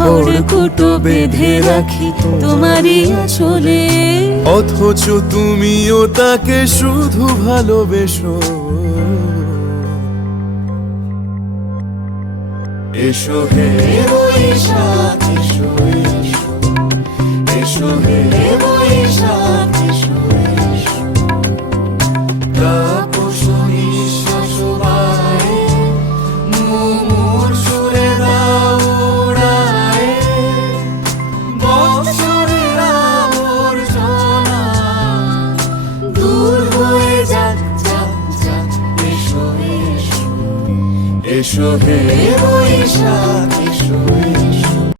খড়কুটো বেঁধে রাখি তোমারই আসলে অথচ তুমিও তাকে শুধু ভালোবেসো। এসো হে এসো এসো এসো। হে বৈশাখ এসো হে। বৈশাখ